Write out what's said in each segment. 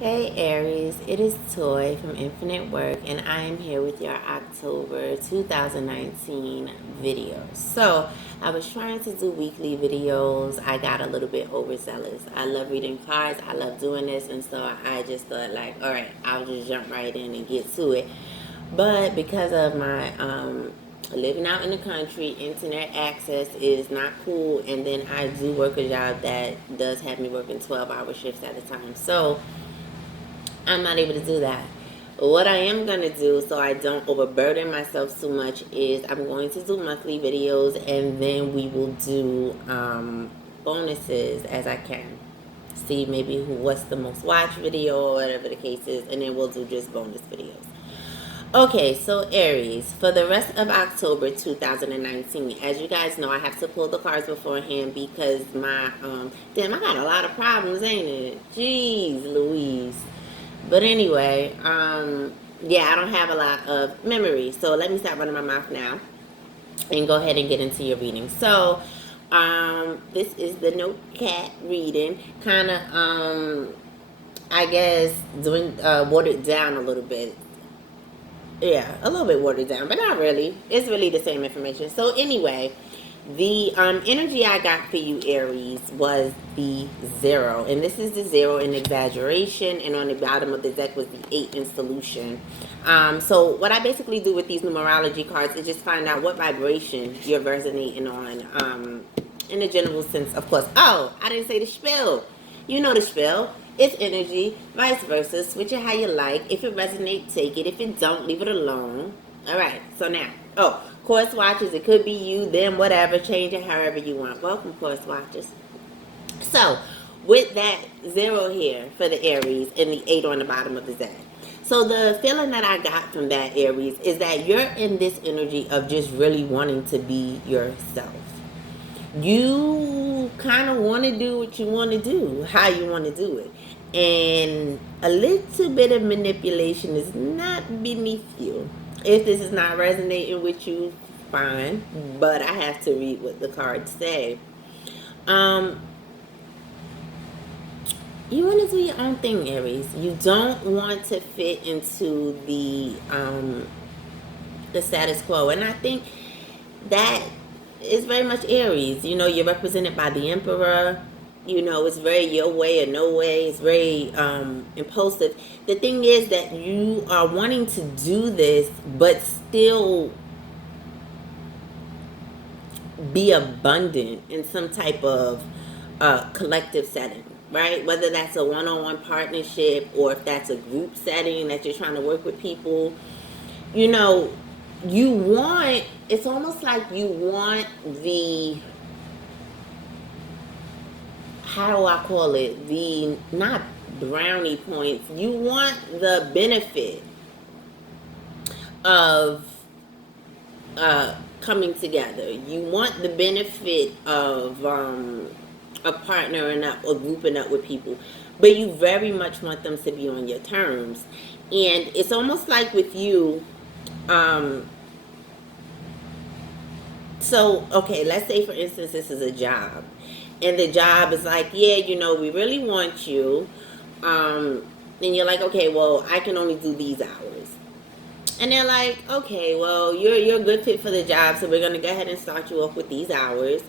Hey Aries, it is Toy from Infinite Work, and I am here with your October 2019 video. So, I was trying to do weekly videos. I got a little bit overzealous. I love reading cards, I love doing this, and so I just thought, like, alright, I'll just jump right in and get to it. But because of my living out in the country, internet access is not cool, and then I do work a job that does have me working 12-hour shifts at a time. So, I'm not able to do that. What I am going to do so I don't overburden myself too much is I'm going to do monthly videos, and then we will do bonuses as I can. See maybe what's the most watched video or whatever the case is, and then we'll do just bonus videos. Okay, so Aries, for the rest of October 2019, as you guys know, I have to pull the cards beforehand because my, damn, I got a lot of problems, ain't it? Jeez Louise. But anyway, yeah, I don't have a lot of memory. So let me stop running my mouth now and go ahead and get into your reading. So, this is the Notepad reading. Kind of, I guess, doing, watered down a little bit. Yeah, a little bit watered down, but not really. It's really the same information. So anyway, the energy I got for you, Aries, was the 0. And this is the 0 in exaggeration. And on the bottom of the deck was the 8 in solution. So what I basically do with these numerology cards is just find out what vibration you're resonating on. In the general sense, of course. Oh, I didn't say the spiel. You know the spiel. It's energy, vice versa. Switch it how you like. If it resonates, take it. If it don't, leave it alone. All right. So now, course watchers. It could be you, them, whatever. Change it however you want. Welcome, course watchers. So, with that 0 here for the Aries and the 8 on the bottom of the deck. So the feeling that I got from that, Aries, is that you're in this energy of just really wanting to be yourself. You kind of want to do what you want to do, how you want to do it. And a little bit of manipulation is not beneath you. If this is not resonating with you, fine. But I have to read what the cards say. You want to do your own thing, Aries. You don't want to fit into the status quo. And I think that is very much Aries. You know, you're represented by the Emperor. You know, it's very your way or no way. It's very impulsive. The thing is that you are wanting to do this, but still be abundant in some type of collective setting, right? Whether that's a one-on-one partnership or if that's a group setting that you're trying to work with people. You know, you want, it's almost like you want the, how do I call it? The, not brownie points. You want the benefit of coming together. You want the benefit of partnering up or grouping up with people. But you very much want them to be on your terms. And it's almost like with you, so, okay, let's say, for instance, this is a job. And the job is like, yeah, you know, we really want you. And you're like, okay, well, I can only do these hours. And they're like, okay, well, you're a good fit for the job, so we're going to go ahead and start you off with these hours.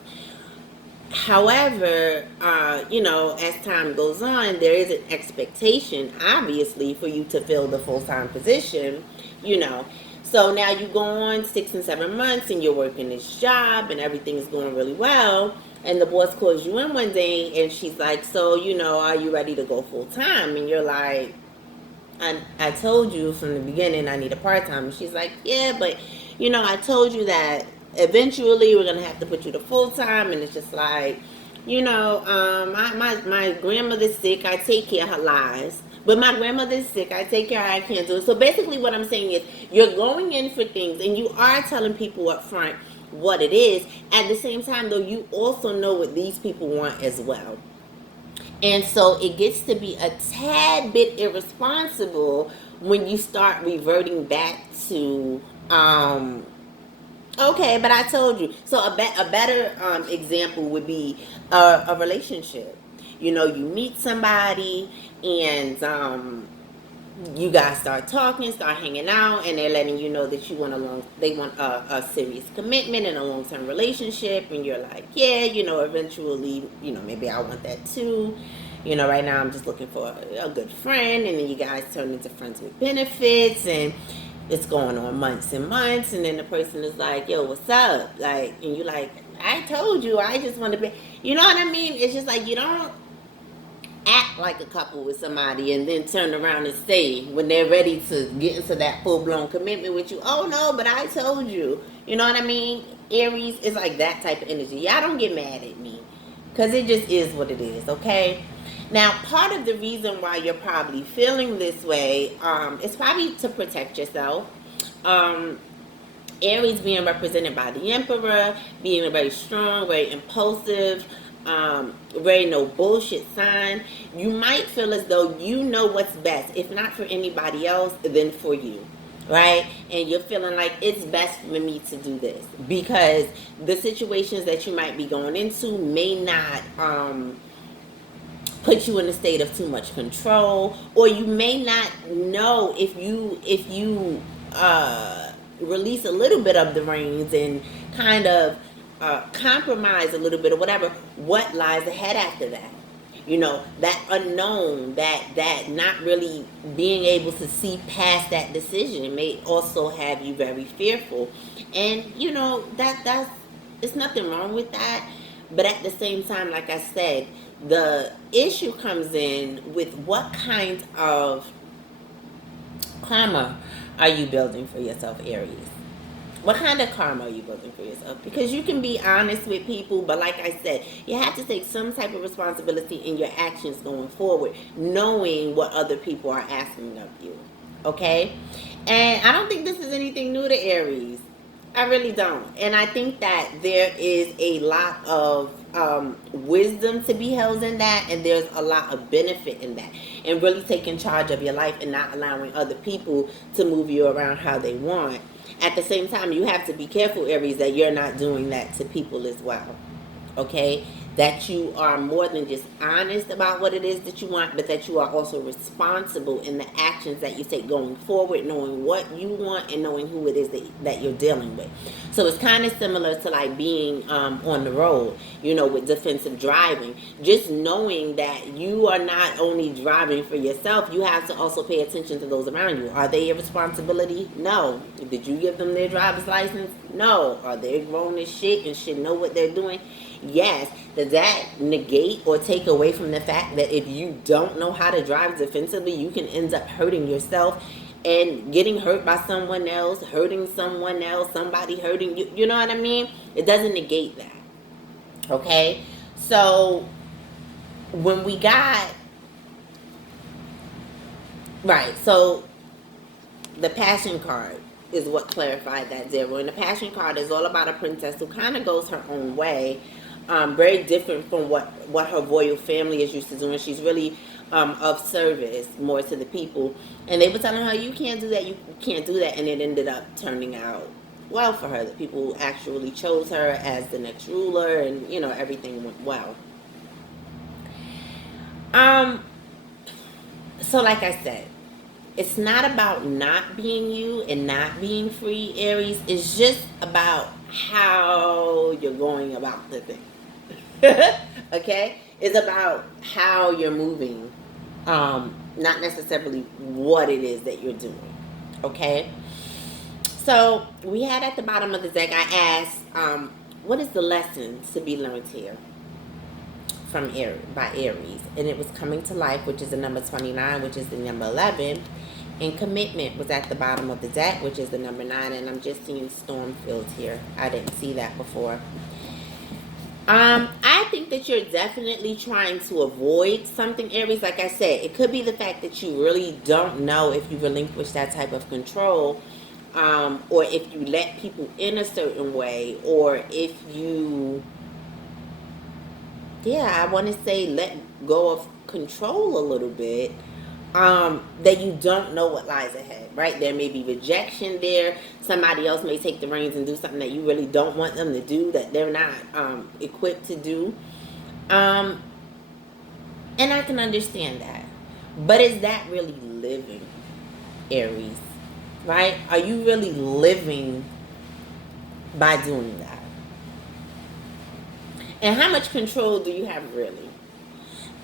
However, you know, as time goes on, there is an expectation, obviously, for you to fill the full-time position, you know. So now you go on 6 and 7 months and you're working this job and everything is going really well. And the boss calls you in one day and she's like, so, you know, are you ready to go full-time? And you're like, I told you from the beginning I need a part-time. And she's like, yeah, but, you know, I told you that eventually we're going to have to put you to full-time. And it's just like, you know, my grandmother's sick. I take care of her lies. But my grandmother's sick. I take care of her. I can't do it. So basically what I'm saying is you're going in for things and you are telling people up front what it is. At the same time, though, you also know what these people want as well. And so it gets to be a tad bit irresponsible when you start reverting back to, okay, but I told you. So a better example would be a relationship. You know, you meet somebody and you guys start talking, start hanging out, and they're letting you know that they want a serious commitment and a long-term relationship, and you're like, yeah, eventually, maybe I want that too. Right now I'm just looking for a good friend, and then you guys turn into friends with benefits, and it's going on months and months, and then the person is like, yo, what's up? Like, and you're like, I told you, I just want to be, you know what I mean? It's just like, you don't act like a couple with somebody and then turn around and say when they're ready to get into that full-blown commitment with you, oh no, but I told you. You know what I mean? Aries is like that type of energy. Y'all don't get mad at me, because it just is what it is, okay? Now, part of the reason why you're probably feeling this way is probably to protect yourself. Aries being represented by the Emperor, being a very strong, very impulsive, very no bullshit sign. You might feel as though you know what's best, if not for anybody else, then for you, right? And you're feeling like it's best for me to do this because the situations that you might be going into may not put you in a state of too much control, or you may not know if you release a little bit of the reins and kind of compromise a little bit or whatever, what lies ahead after that. That unknown, that not really being able to see past that decision may also have you very fearful. And that's there's nothing wrong with that. But at the same time, like I said, the issue comes in with what kind of karma are you building for yourself, Aries? What kind of karma are you building for yourself? Because you can be honest with people, but like I said, you have to take some type of responsibility in your actions going forward, knowing what other people are asking of you. Okay? And I don't think this is anything new to Aries. I really don't. And I think that there is a lot of wisdom to be held in that, and there's a lot of benefit in that, and really taking charge of your life and not allowing other people to move you around how they want. At the same time, you have to be careful, Aries, that you're not doing that to people as well. Okay? That you are more than just honest about what it is that you want, but that you are also responsible in the actions that you take going forward, knowing what you want and knowing who it is that you're dealing with. So it's kind of similar to like being on the road, with defensive driving. Just knowing that you are not only driving for yourself, you have to also pay attention to those around you. Are they your responsibility? No. Did you give them their driver's license? No. Are they grown as shit and should know what they're doing? Yes. Does that negate or take away from the fact that if you don't know how to drive defensively, you can end up hurting yourself and getting hurt by someone else, hurting someone else, somebody hurting you? You know what I mean? It doesn't negate that. Okay? So when we got right, so the passion card is what clarified that zero. And the passion card is all about a princess who kind of goes her own way. Very different from what her royal family is used to doing. She's really of service more to the people. And they were telling her, you can't do that, you can't do that. And it ended up turning out well for her. The people actually chose her as the next ruler, and, everything went well. So like I said, it's not about not being you and not being free, Aries. It's just about how you're going about the thing. Okay? It's about how you're moving, not necessarily what it is that you're doing. Okay? So we had at the bottom of the deck, I asked, what is the lesson to be learned here from by Aries? And it was coming to life, which is the number 29, which is the number 11. And commitment was at the bottom of the deck, which is the number 9. And I'm just seeing storm-filled here. I didn't see that before. I think that you're definitely trying to avoid something, Aries. Like I said, it could be the fact that you really don't know if you relinquish that type of control, or if you let people in a certain way, or if you, I want to say let go of control a little bit, that you don't know what lies ahead, right? There may be rejection there. Somebody else may take the reins and do something that you really don't want them to do, that they're not equipped to do. And I can understand that. But is that really living, Aries? Right? Are you really living by doing that? And how much control do you have really?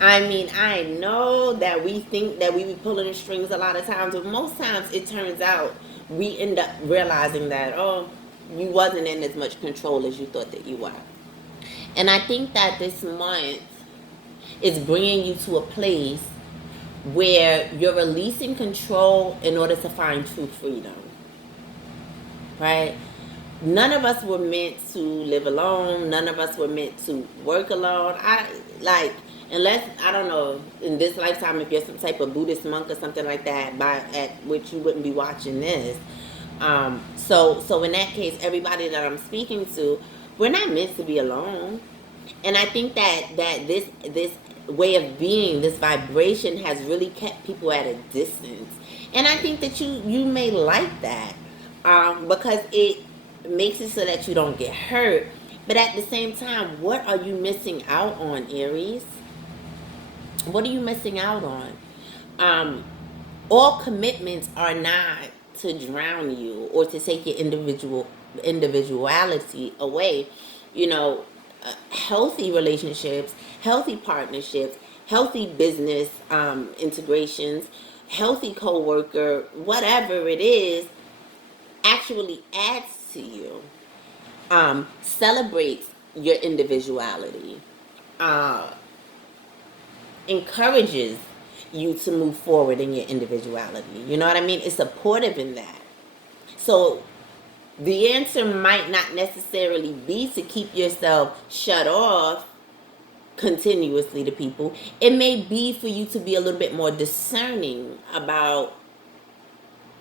I mean, I know that we think that we be pulling the strings a lot of times, but most times it turns out we end up realizing that, oh, you wasn't in as much control as you thought that you were. And I think that this month is bringing you to a place where you're releasing control in order to find true freedom. Right? None of us were meant to live alone. None of us were meant to work alone. Unless, I don't know, in this lifetime, if you're some type of Buddhist monk or something like that, at which you wouldn't be watching this. So in that case, everybody that I'm speaking to, we're not meant to be alone. And I think that this way of being, this vibration, has really kept people at a distance. And I think that you may like that, because it makes it so that you don't get hurt. But at the same time, what are you missing out on, Aries? What are you missing out on? All commitments are not to drown you or to take your individuality away. Healthy relationships, healthy partnerships, healthy business integrations, healthy coworker, whatever it is, actually adds to you. Celebrates your individuality. Uh, Encourages you to move forward in your individuality. You know what I mean? It's supportive in that. So the answer might not necessarily be to keep yourself shut off continuously to people. It may be for you to be a little bit more discerning about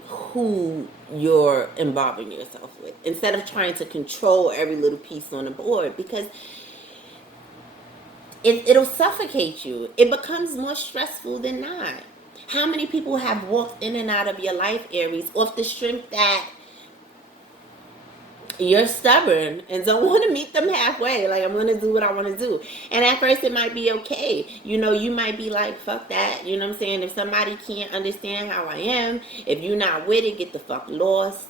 who you're involving yourself with, instead of trying to control every little piece on the board, because it'll suffocate you. It becomes more stressful than not. How many people have walked in and out of your life, Aries, off the strength that you're stubborn and don't want to meet them halfway? Like, I'm going to do what I want to do. And at first it might be okay. You might be like, fuck that. You know what I'm saying? If somebody can't understand how I am, if you're not with it, get the fuck lost.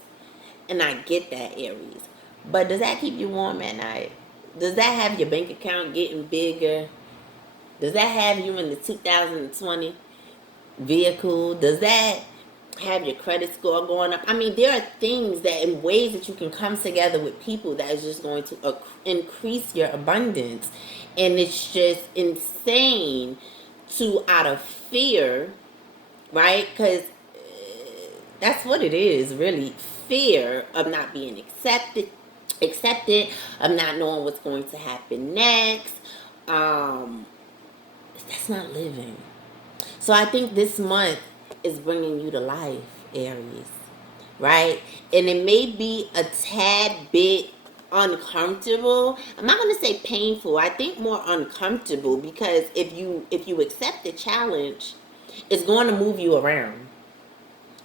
And I get that, Aries. But does that keep you warm at night? Does that have your bank account getting bigger? Does that have you in the 2020 vehicle? Does that have your credit score going up? I mean, there are things that, in ways that you can come together with people, that is just going to increase your abundance. And it's just insane to, out of fear, right? Because that's what it is, really. Fear of not being accepted, of not knowing what's going to happen next. That's not living. So I think this month is bringing you to life, Aries, right? And it may be a tad bit uncomfortable. I'm not going to say painful. I think more uncomfortable, because if you accept the challenge, it's going to move you around.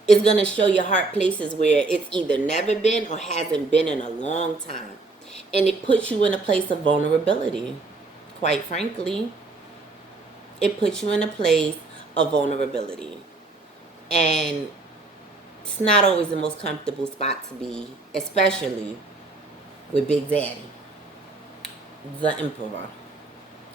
It's going to show your heart places where it's either never been or hasn't been in a long time. And it puts you in a place of vulnerability. Quite frankly, it puts you in a place of vulnerability. And it's not always the most comfortable spot to be, especially with Big Daddy, the Emperor.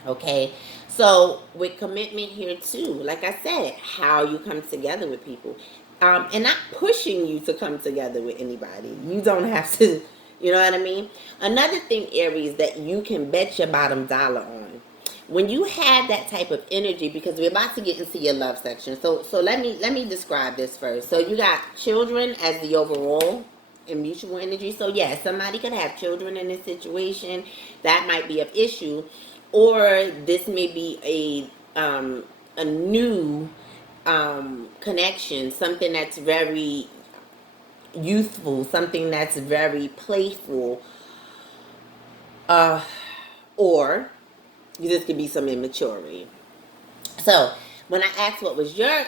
Okay? So with commitment here too, like I said, how you come together with people. And not pushing you to come together with anybody. You don't have to, you know what I mean? Another thing, Aries, that you can bet your bottom dollar on, when you have that type of energy, because we're about to get into your love section. So let me describe this first. So you got children as the overall and mutual energy. So yeah, somebody could have children in this situation. That might be an issue. Or this may be a new connection, something that's very youthful, something that's very playful, or this could be some immaturity. So when I asked what was your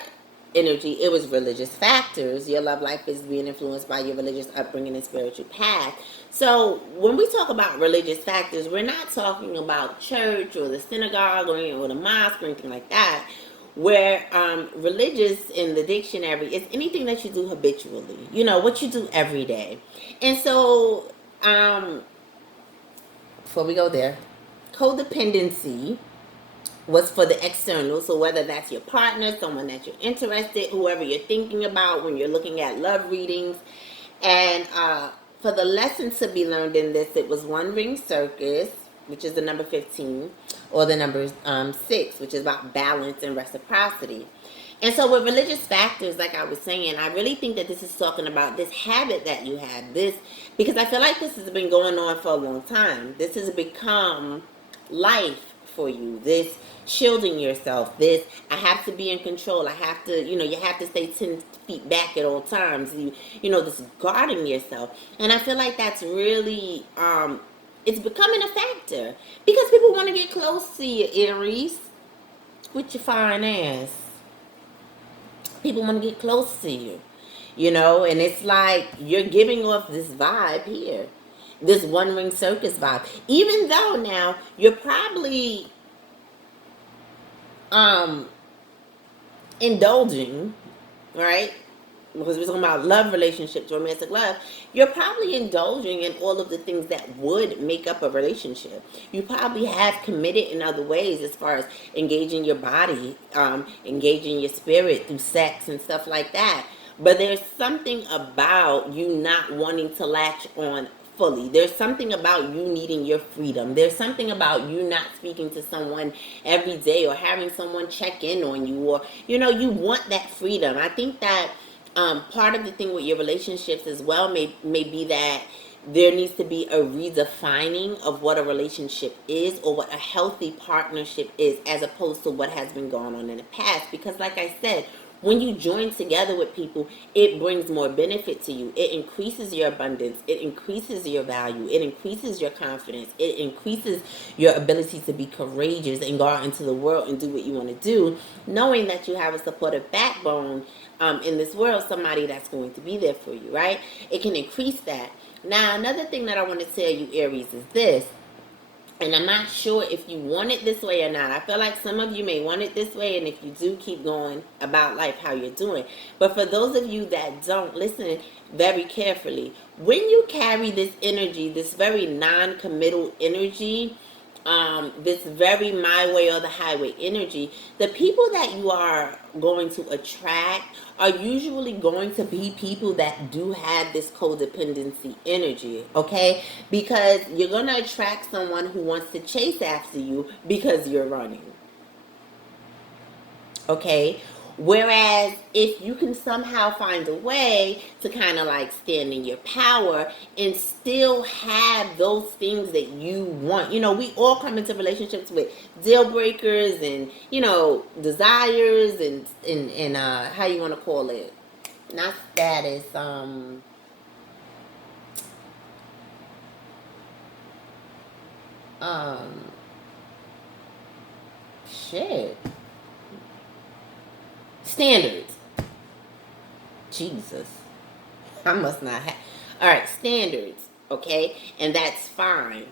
energy, it was religious factors. Your love life is being influenced by your religious upbringing and spiritual path. So when we talk about religious factors, we're not talking about church or the synagogue or the mosque or anything like that. Where religious in the dictionary is anything that you do habitually, you know, what you do every day. And so before we go there, codependency was for the external. So whether that's your partner, someone that you're interested, whoever you're thinking about when you're looking at love readings. And for the lessons to be learned in this, it was one ring circus, which is the number 15, or the number 6, which is about balance and reciprocity. And so with religious factors, like I was saying, I really think that this is talking about this habit that you have. This, because I feel like this has been going on for a long time. This has become life for you. This shielding yourself. This, I have to be in control. I have to, you know, you have to stay 10 feet back at all times. You know, this guarding yourself. And I feel like that's really, it's becoming a factor. Because people want to get close to you, Aries, with your fine ass. People want to get close to you, you know, and it's like you're giving off this vibe here, this one ring circus vibe, even though now you're probably indulging, right? Because we're talking about love relationships, romantic love, you're probably indulging in all of the things that would make up a relationship. You probably have committed in other ways as far as engaging your body, engaging your spirit through sex and stuff like that. But there's something about you not wanting to latch on fully. There's something about you needing your freedom. There's something about you not speaking to someone every day or having someone check in on you, or, you know, you want that freedom. I think that part of the thing with your relationships as well may be that there needs to be a redefining of what a relationship is, or what a healthy partnership is, as opposed to what has been going on in the past. Because like I said, when you join together with people, it brings more benefit to you. It increases your abundance. It increases your value. It increases your confidence. It increases your ability to be courageous and go out into the world and do what you want to do, knowing that you have a supportive backbone in this world, somebody that's going to be there for you, right? It can increase that. Now, another thing that I want to tell you, Aries, is this. And I'm not sure if you want it this way or not. I feel like some of you may want it this way, and if you do, keep going about life how you're doing. But for those of you that don't, listen very carefully. When you carry this energy, this very non-committal energy, this very my way or the highway energy, the people that you are going to attract are usually going to be people that do have this codependency energy, okay? Because you're going to attract someone who wants to chase after you because you're running, okay? Whereas if you can somehow find a way to kind of like stand in your power and still have those things that you want. You know, we all come into relationships with deal breakers and, you know, desires and how you want to call it. Not status, shit. Standards. Jesus. I must not have. Alright, standards. Okay? And that's fine.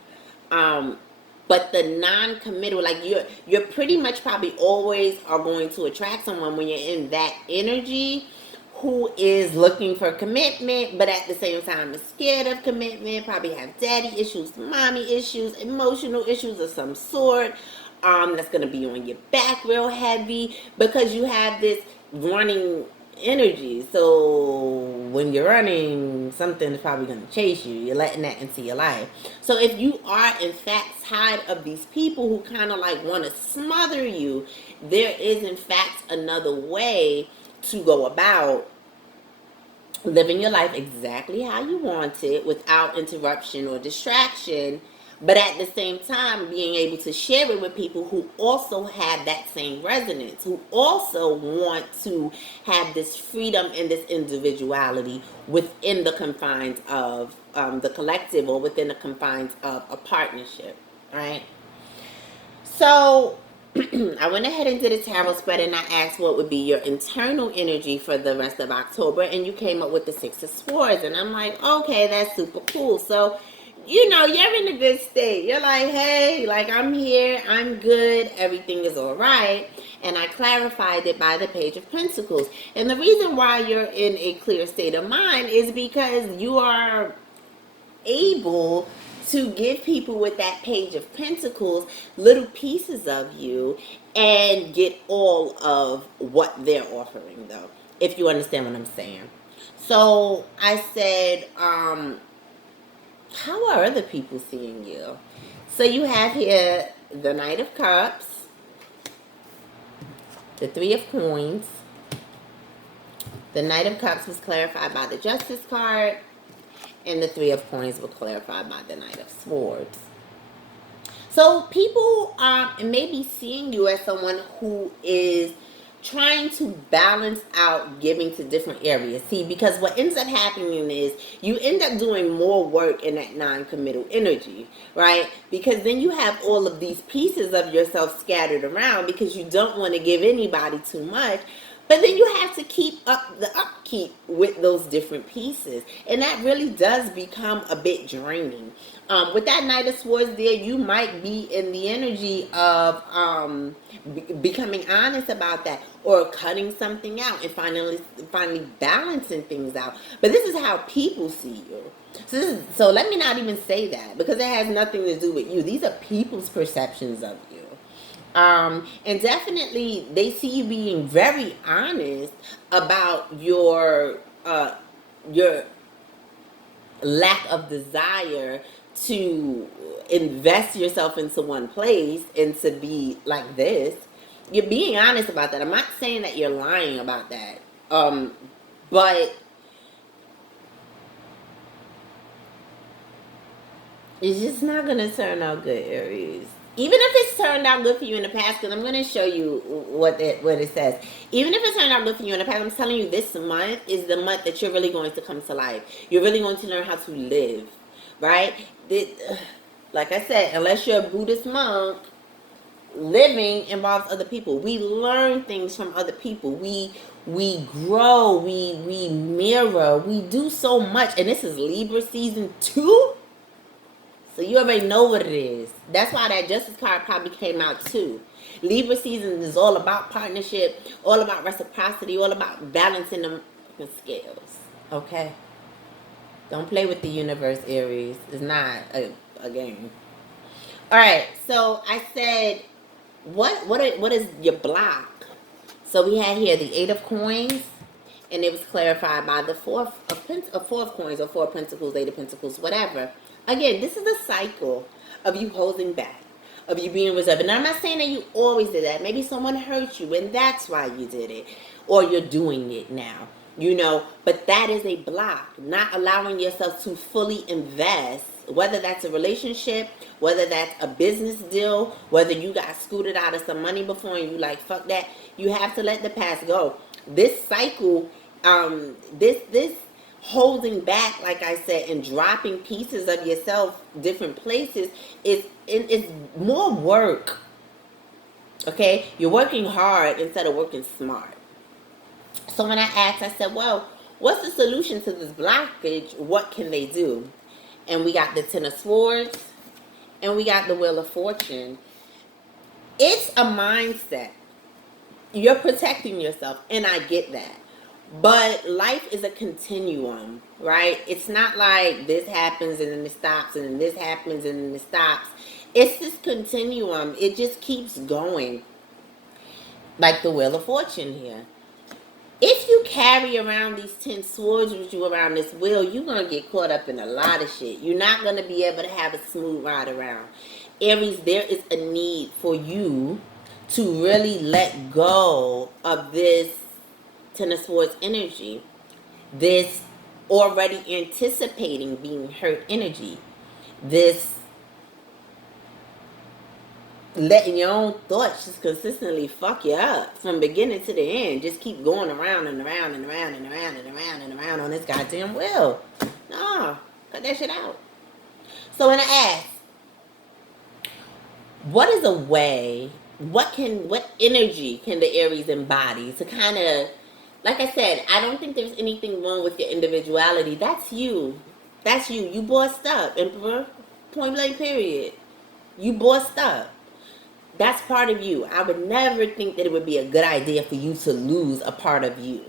But the non-committal, like you're pretty much probably always are going to attract someone when you're in that energy who is looking for commitment, but at the same time is scared of commitment, probably have daddy issues, mommy issues, emotional issues of some sort. That's going to be on your back real heavy because you have this running energy. So when you're running, something's probably going to chase you. You're letting that into your life. So if you are in fact tired of these people who kind of like want to smother you, there is in fact another way to go about living your life exactly how you want it without interruption or distraction, but at the same time being able to share it with people who also have that same resonance, who also want to have this freedom and this individuality within the confines of the collective, or within the confines of a partnership, right? So I went ahead and did a tarot spread, and I asked what would be your internal energy for the rest of October, and you came up with the Six of Swords, and I'm like, okay, that's super cool. So you're in a good state. You're like, hey, like I'm here, I'm good, everything is all right. And I clarified it by the Page of Pentacles. And the reason why you're in a clear state of mind is because you are able to give people with that Page of Pentacles little pieces of you and get all of what they're offering, though, if you understand what I'm saying. So I said, how are other people seeing you? So you have here the Knight of Cups, the Three of Coins. The Knight of Cups was clarified by the Justice card, and the Three of Coins was clarified by the Knight of Swords. So people may be seeing you as someone who is trying to balance out giving to different areas. See, because what ends up happening is you end up doing more work in that non-committal energy, right? Because then you have all of these pieces of yourself scattered around because you don't want to give anybody too much. But then you have to keep up the upkeep with those different pieces. And that really does become a bit draining. With that Knight of Swords there, you might be in the energy of becoming honest about that, or cutting something out and finally balancing things out. But this is how people see you. So let me not even say that, because it has nothing to do with you. These are people's perceptions of you. And definitely they see you being very honest about your lack of desire to invest yourself into one place and to be like this. You're being honest about that. I'm not saying that you're lying about that. But it's just not going to turn out good, Aries. Even if it's turned out good for you in the past, because I'm going to show you what it says. Even if it's turned out good for you in the past, I'm telling you, this month is the month that you're really going to come to life. You're really going to learn how to live, right? Like I said, unless you're a Buddhist monk, living involves other people. We learn things from other people. We grow. We mirror. We do so much. And this is Libra season 2. So you already know what it is. That's why that Justice card probably came out too. Libra season is all about partnership, all about reciprocity, all about balancing the scales. Okay? Don't play with the universe, Aries. It's not a game. Alright, so I said, what is your block? So we had here the Eight of Coins, and it was clarified by the Four of Coins, or Four of Pentacles, Eight of Pentacles, whatever. Again, this is a cycle of you holding back, of you being reserved. And I'm not saying that you always did that. Maybe someone hurt you and that's why you did it. Or you're doing it now, But that is a block. Not allowing yourself to fully invest, whether that's a relationship, whether that's a business deal, whether you got scooted out of some money before and you like, fuck that. You have to let the past go. This cycle, this holding back, like I said, and dropping pieces of yourself different places is more work. Okay, you're working hard instead of working smart. So when I asked, I said, well, what's the solution to this blockage? What can they do? And we got the Ten of Swords, and we got the Wheel of Fortune. It's a mindset. You're protecting yourself, and I get that. But life is a continuum, right? It's not like this happens and then it stops, and then this happens and then it stops. It's this continuum. It just keeps going. Like the Wheel of Fortune here. If you carry around these 10 swords with you around this wheel, you're going to get caught up in a lot of shit. You're not going to be able to have a smooth ride around. Aries, there is a need for you to really let go of this Ten of Swords energy, this already anticipating being hurt energy, this letting your own thoughts just consistently fuck you up from beginning to the end. Just keep going around and around and around and around and around and around on this goddamn wheel. No, cut that shit out. So when I ask, what is a way, what energy can the Aries embody to kind of, like I said, I don't think there's anything wrong with your individuality. That's you. That's you. You bossed up, Emperor. Point blank period. You bossed up. That's part of you. I would never think that it would be a good idea for you to lose a part of you.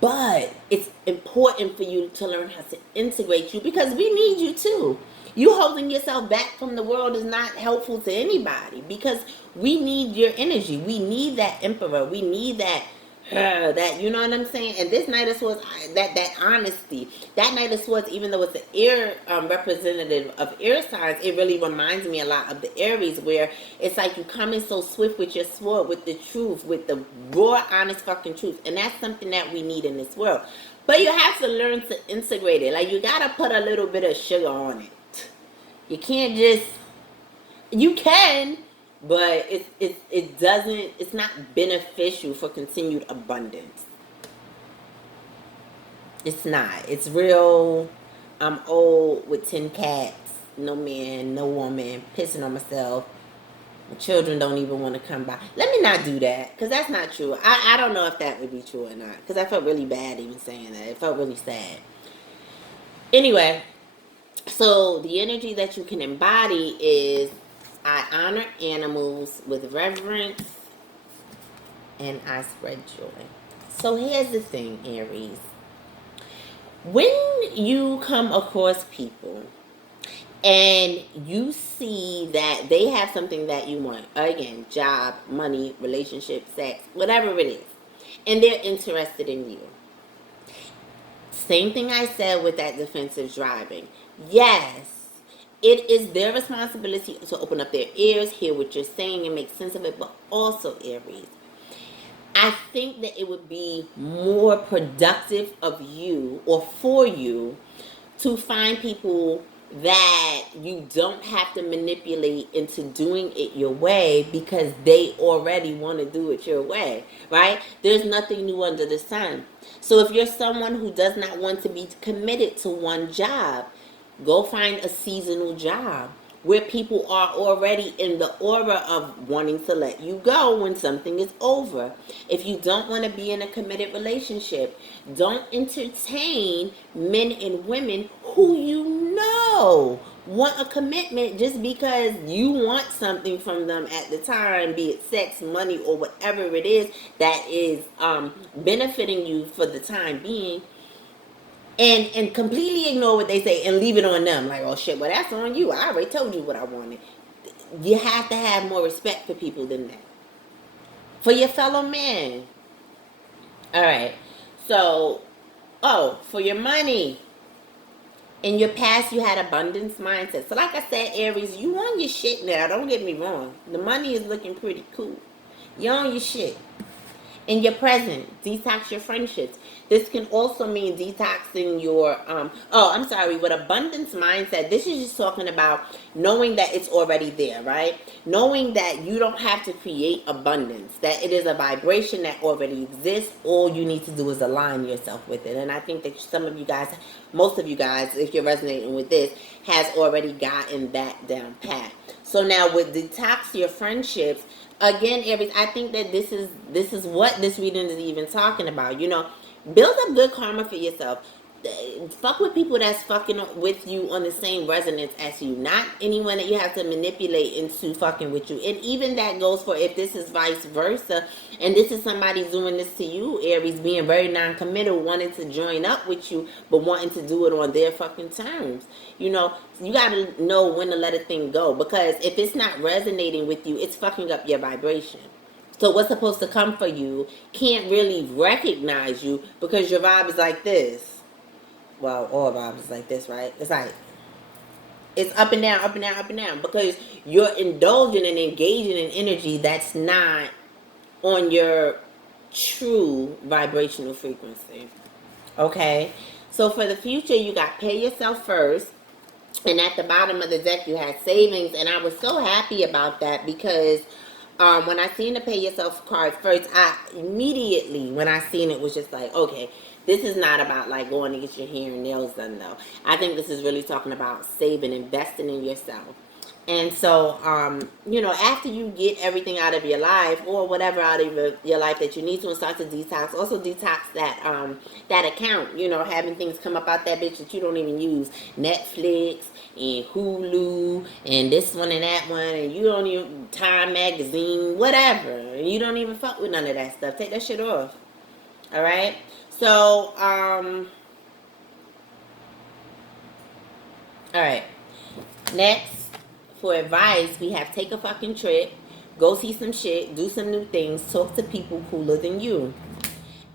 But it's important for you to learn how to integrate you, because we need you too. You holding yourself back from the world is not helpful to anybody, because we need your energy. We need that emperor. We need that that, you know what I'm saying? And this Knight of Swords, that honesty, that Knight of Swords, even though it's the air representative of air signs, it really reminds me a lot of the Aries, where it's like you come in so swift with your sword, with the truth, with the raw, honest fucking truth. And that's something that we need in this world. But you have to learn to integrate it. Like, you gotta put a little bit of sugar on it. You can't just, you can, but it doesn't, it's not beneficial for continued abundance. It's not. It's real, I'm old with 10 cats, no man, no woman, pissing on myself. My children don't even want to come by. Let me not do that, because that's not true. I don't know if that would be true or not, because I felt really bad even saying that. It felt really sad. Anyway, so the energy that you can embody is, I honor animals with reverence, and I spread joy. So here's the thing, Aries. When you come across people and you see that they have something that you want, again, job, money, relationship, sex, whatever it is, and they're interested in you. Same thing I said with that defensive driving. Yes, it is their responsibility to open up their ears, hear what you're saying, and make sense of it. But also, Aries, I think that it would be more productive of you, or for you, to find people that you don't have to manipulate into doing it your way, because they already want to do it your way, right? There's nothing new under the sun. So if you're someone who does not want to be committed to one job, go find a seasonal job where people are already in the aura of wanting to let you go when something is over. If you don't want to be in a committed relationship, don't entertain men and women who you know want a commitment just because you want something from them at the time, be it sex, money, or whatever it is that is benefiting you for the time being. And completely ignore what they say and leave it on them. Like, oh shit, well that's on you. I already told you what I wanted. You have to have more respect for people than that. For your fellow man. Alright. So, for your money. In your past, you had abundance mindset. So like I said, Aries, you on your shit now. Don't get me wrong. The money is looking pretty cool. You on your shit. In your present, detox your friendships. This can also mean detoxing your, with abundance mindset, this is just talking about knowing that it's already there, right? Knowing that you don't have to create abundance, that it is a vibration that already exists. All you need to do is align yourself with it. And I think that some of you guys, most of you guys, if you're resonating with this, has already gotten that down pat. So now with detox your friendships, again, Aries, I think that this is what this reading is even talking about. You know, build up good karma for yourself. Fuck with people that's fucking with you on the same resonance as you. Not anyone that you have to manipulate into fucking with you. And even that goes for if this is vice versa. And this is somebody doing this to you, Aries, being very non-committal, wanting to join up with you, but wanting to do it on their fucking terms. You know, you gotta know when to let a thing go. Because if it's not resonating with you, it's fucking up your vibration. So what's supposed to come for you can't really recognize you because your vibe is like this. Well, all vibes is like this, right? It's like, it's up and down, up and down, up and down. Because you're indulging and engaging in energy that's not on your true vibrational frequency. Okay? So for the future, you got pay yourself first. And at the bottom of the deck, you had savings. And I was so happy about that because when I seen the pay yourself card first, I immediately, when I seen it, was just like, okay, this is not about like going to get your hair and nails done though. I think this is really talking about saving, investing in yourself. And so, you know, after you get everything out of your life or whatever out of your life that you need to and start to detox, also detox that account, you know, having things come up out that bitch that you don't even use. Netflix and Hulu and this one and that one, and you don't even, Time Magazine, whatever. And you don't even fuck with none of that stuff. Take that shit off. All right? So, all right. Next, for advice, we have take a fucking trip, go see some shit, do some new things, talk to people cooler than you.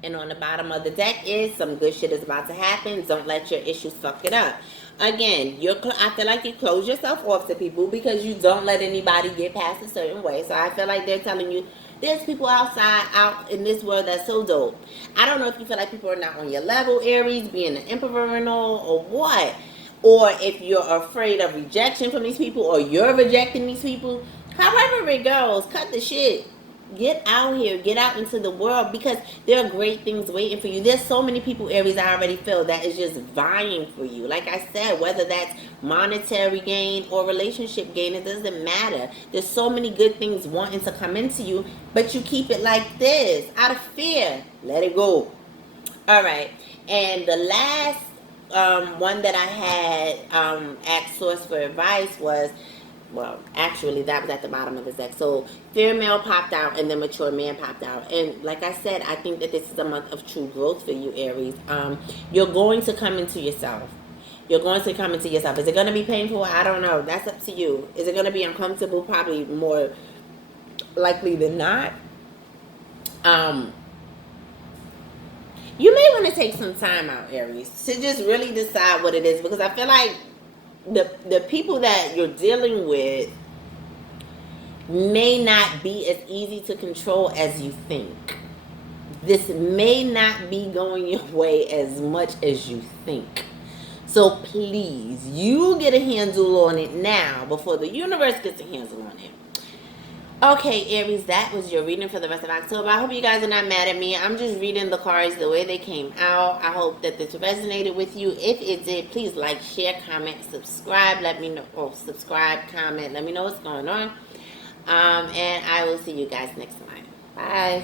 And on the bottom of the deck is some good shit is about to happen. Don't let your issues fuck it up. Again, I feel like you close yourself off to people because you don't let anybody get past a certain way. So I feel like they're telling you there's people out in this world that's so dope. I don't know if you feel like people are not on your level, Aries, being an emperor and all, or what. Or if you're afraid of rejection from these people, or you're rejecting these people. However it goes, cut the shit. Get out here, get out into the world, because there are great things waiting for you. There's so many people, Aries, I already feel that is just vying for you. Like I said, whether that's monetary gain or relationship gain, it doesn't matter. There's so many good things wanting to come into you, but you keep it like this out of fear. Let it go. All right. And the last one that I had asked Source for advice was, well, actually, that was at the bottom of the deck. So, female popped out and the mature man popped out. And like I said, I think that this is a month of true growth for you, Aries. You're going to come into yourself. You're going to come into yourself. Is it going to be painful? I don't know. That's up to you. Is it going to be uncomfortable? Probably more likely than not. You may want to take some time out, Aries, to just really decide what it is, because I feel like the people that you're dealing with may not be as easy to control as you think. This may not be going your way as much as you think. So please, you get a handle on it now before the universe gets a handle on it. Okay, Aries, that was your reading for the rest of October. I hope you guys are not mad at me. I'm just reading the cards the way they came out. I hope that this resonated with you. If it did, please like, share, comment, subscribe. Let me know. Oh, subscribe, comment. Let me know what's going on. And I will see you guys next time. Bye.